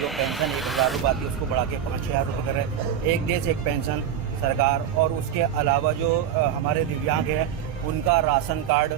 जो पेंशन 1000 रुपये आती है उसको बढ़ा के 5000 रुपये करे। एक देश एक पेंशन सरकार, और उसके अलावा जो हमारे दिव्यांग हैं उनका राशन कार्ड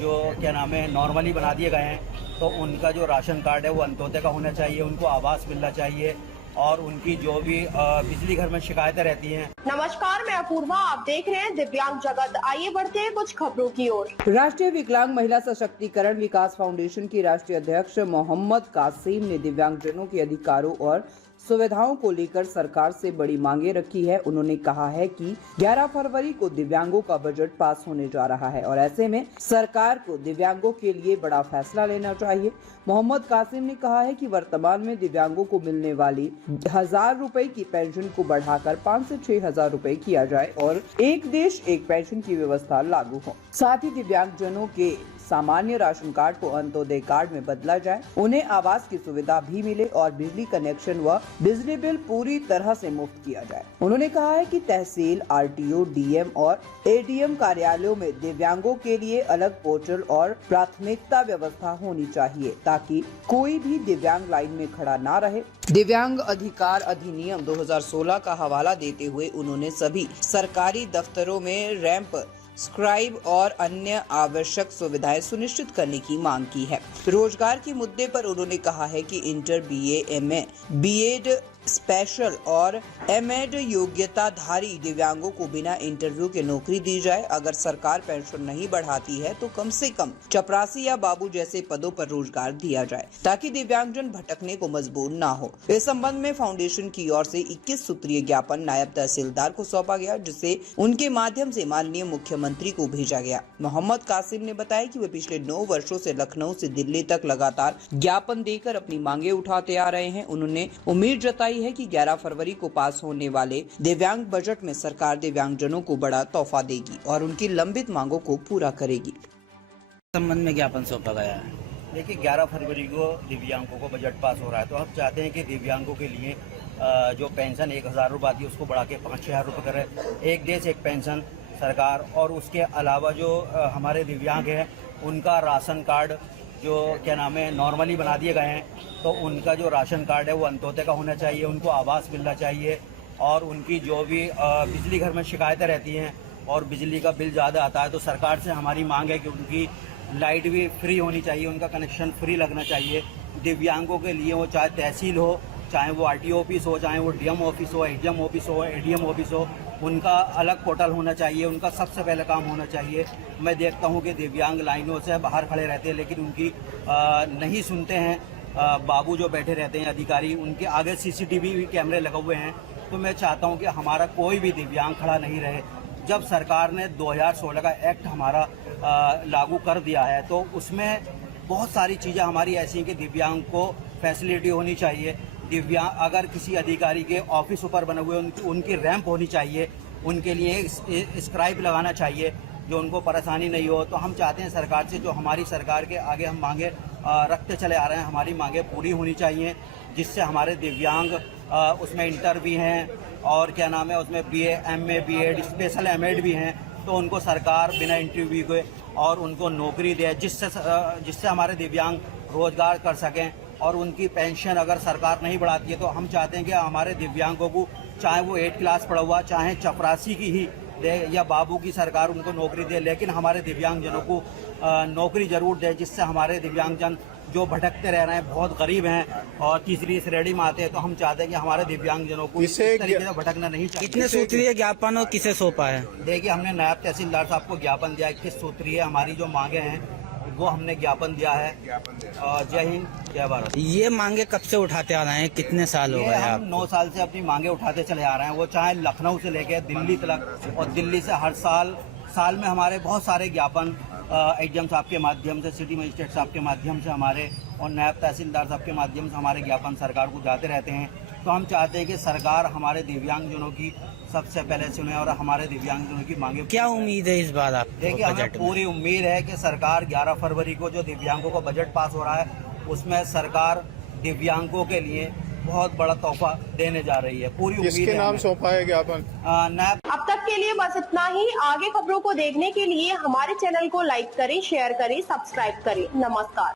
जो क्या नाम है नॉर्मली बना दिए गए हैं, तो उनका जो राशन कार्ड है वो अंत्योदय का होना चाहिए, उनको आवास मिलना चाहिए, और उनकी जो भी बिजली घर में शिकायतें रहती हैं। नमस्कार, मैं अपूर्वा, आप देख रहे हैं दिव्यांग जगत। आइए बढ़ते हैं कुछ खबरों की ओर। राष्ट्रीय विकलांग महिला सशक्तिकरण विकास फाउंडेशन की राष्ट्रीय अध्यक्ष मोहम्मद कासिम ने दिव्यांगजनों के अधिकारों और सुविधाओं को लेकर सरकार से बड़ी मांगे रखी है। उन्होंने कहा है कि 11 फरवरी को दिव्यांगों का बजट पास होने जा रहा है और ऐसे में सरकार को दिव्यांगों के लिए बड़ा फैसला लेना चाहिए। मोहम्मद कासिम ने कहा है कि वर्तमान में दिव्यांगों को मिलने वाली 1000 रुपए की पेंशन को बढ़ाकर 5 से 6000 रुपए किया जाए और एक देश एक पेंशन की व्यवस्था लागू हो। साथ ही दिव्यांगजनों के सामान्य राशन कार्ड को अंत्योदय कार्ड में बदला जाए, उन्हें आवास की सुविधा भी मिले और बिजली कनेक्शन व बिजली बिल पूरी तरह से मुफ्त किया जाए। उन्होंने कहा है कि तहसील, आरटीओ, डीएम और एडीएम कार्यालयों में दिव्यांगों के लिए अलग पोर्टल और प्राथमिकता व्यवस्था होनी चाहिए ताकि कोई भी दिव्यांग लाइन में खड़ा ना रहे। दिव्यांग अधिकार अधिनियम 2016 का हवाला देते हुए उन्होंने सभी सरकारी दफ्तरों में रैंप, स्क्राइब और अन्य आवश्यक सुविधाएं सुनिश्चित करने की मांग की है। रोजगार के मुद्दे पर उन्होंने कहा है कि inter, BA, MA, BEd, special और एमएड योग्यताधारी दिव्यांगों को बिना इंटरव्यू के नौकरी दी जाए। अगर सरकार पेंशन नहीं बढ़ाती है तो कम से कम चपरासी या बाबू जैसे पदों पर रोजगार दिया जाए ताकि दिव्यांगजन भटकने को मजबूर ना हो। इस संबंध में फाउंडेशन की ओर से 21 सूत्रीय ज्ञापन नायब तहसीलदार को सौंपा गया, जिसे उनके माध्यम से माननीय मुख्यमंत्री को भेजा गया। मोहम्मद कासिम ने बताया कि वे पिछले 9 वर्षों से लखनऊ से दिल्ली तक लगातार ज्ञापन देकर अपनी मांगे उठाते आ रहे हैं। उन्होंने उम्मीद जताई है कि 11 फरवरी को पास होने वाले दिव्यांग बजट में सरकार दिव्यांगजनों को बड़ा तोहफा देगी और उनकी लंबित मांगों को पूरा करेगी। संबंध में ज्ञापन सौंपा गया है। देखिए 11 फरवरी को दिव्यांगों को बजट पास हो रहा है, तो हम चाहते हैं कि दिव्यांगों के लिए जो पेंशन 1000 रुपये आती है उसको बढ़ा के 5000 रुपये करे। एक देश एक पेंशन सरकार, और उसके अलावा जो हमारे दिव्यांग हैं उनका राशन कार्ड जो क्या नाम है नॉर्मली बना दिए गए हैं, तो उनका जो राशन कार्ड है वो अंत्योदय का होना चाहिए, उनको आवास मिलना चाहिए, और उनकी जो भी बिजली घर में शिकायतें रहती हैं और बिजली का बिल ज़्यादा आता है, तो सरकार से हमारी मांग है कि उनकी लाइट भी फ्री होनी चाहिए, उनका कनेक्शन फ्री लगना चाहिए। दिव्यांगों के लिए वो चाहे तहसील हो, चाहे वो आरटीओ ऑफिस हो, चाहे वो डीएम ऑफिस हो, एडीएम ऑफिस हो, एडीएम ऑफिस हो, उनका अलग पोर्टल होना चाहिए, उनका सबसे पहले काम होना चाहिए। मैं देखता हूँ कि दिव्यांग लाइनों से बाहर खड़े रहते हैं लेकिन उनकी नहीं सुनते हैं। बाबू जो बैठे रहते हैं अधिकारी, उनके आगे सीसीटीवी कैमरे लगे हुए हैं, तो मैं चाहता हूँ कि हमारा कोई भी दिव्यांग खड़ा नहीं रहे। जब सरकार ने 2016 का एक्ट हमारा लागू कर दिया है तो उसमें बहुत सारी चीज़ें हमारी ऐसी हैं कि दिव्यांग को फैसिलिटी होनी चाहिए। दिव्यांग अगर किसी अधिकारी के ऑफिस ऊपर बने हुए उनकी रैंप होनी चाहिए, उनके लिए स्क्राइब लगाना चाहिए जो उनको परेशानी नहीं हो। तो हम चाहते हैं सरकार से, जो हमारी सरकार के आगे हम मांगे रखते चले आ रहे हैं, हमारी मांगे पूरी होनी चाहिए, जिससे हमारे दिव्यांग उसमें इंटर भी हैं और क्या नाम है उसमें BA, MA, BEd, special MEd भी हैं, तो उनको सरकार बिना इंटरव्यू के और उनको नौकरी दे, जिससे हमारे दिव्यांग रोजगार कर सकें। और उनकी पेंशन अगर सरकार नहीं बढ़ाती है तो हम चाहते हैं कि हमारे दिव्यांगों को, चाहे वो 8 क्लास पढ़ा हुआ, चाहे चपरासी की ही दे या बाबू की सरकार उनको नौकरी दे, लेकिन हमारे दिव्यांगजनों को नौकरी जरूर दे, जिससे हमारे दिव्यांगजन जो भटकते रह रहे हैं, बहुत गरीब हैं और तीसरी श्रेणी में आते हैं, तो हम चाहते हैं कि हमारे दिव्यांगजनों को इस तरीके से भटकना नहीं चाहिए। कितने सूत्रीय ज्ञापन और किसे सौंपा है? देखिए हमने नायब तहसीलदार साहब को ज्ञापन दिया, 21 सूत्रीय हमारी जो मांगे हैं वो हमने ज्ञापन दिया है। जय हिंद, जय भारत। ये मांगे कब से उठाते आ रहे हैं, कितने साल हो गए? हम 9 साल से अपनी मांगे उठाते चले आ रहे हैं, वो चाहे लखनऊ से लेकर दिल्ली तक, और दिल्ली से हर साल में हमारे बहुत सारे ज्ञापन एडीएम साहब के माध्यम से, सिटी मजिस्ट्रेट साहब के माध्यम से हमारे और नायब तहसीलदार साहब के माध्यम से हमारे ज्ञापन सरकार को जाते रहते हैं। तो हम चाहते हैं कि सरकार हमारे दिव्यांगजनों की सबसे पहले सुने और हमारे दिव्यांगजनों की मांगे। क्या उम्मीद है इस बार आप? देखिए हमें पूरी उम्मीद है कि सरकार 11 फरवरी को जो दिव्यांगों को बजट पास हो रहा है उसमें सरकार दिव्यांगों के लिए बहुत बड़ा तोहफा देने जा रही है। पूरी उम्मीद है। किसके नाम सौंपा है ज्ञापन? अब तक के लिए बस इतना ही। आगे खबरों को देखने के लिए हमारे चैनल को लाइक करें, शेयर करें, सब्सक्राइब करें। नमस्कार।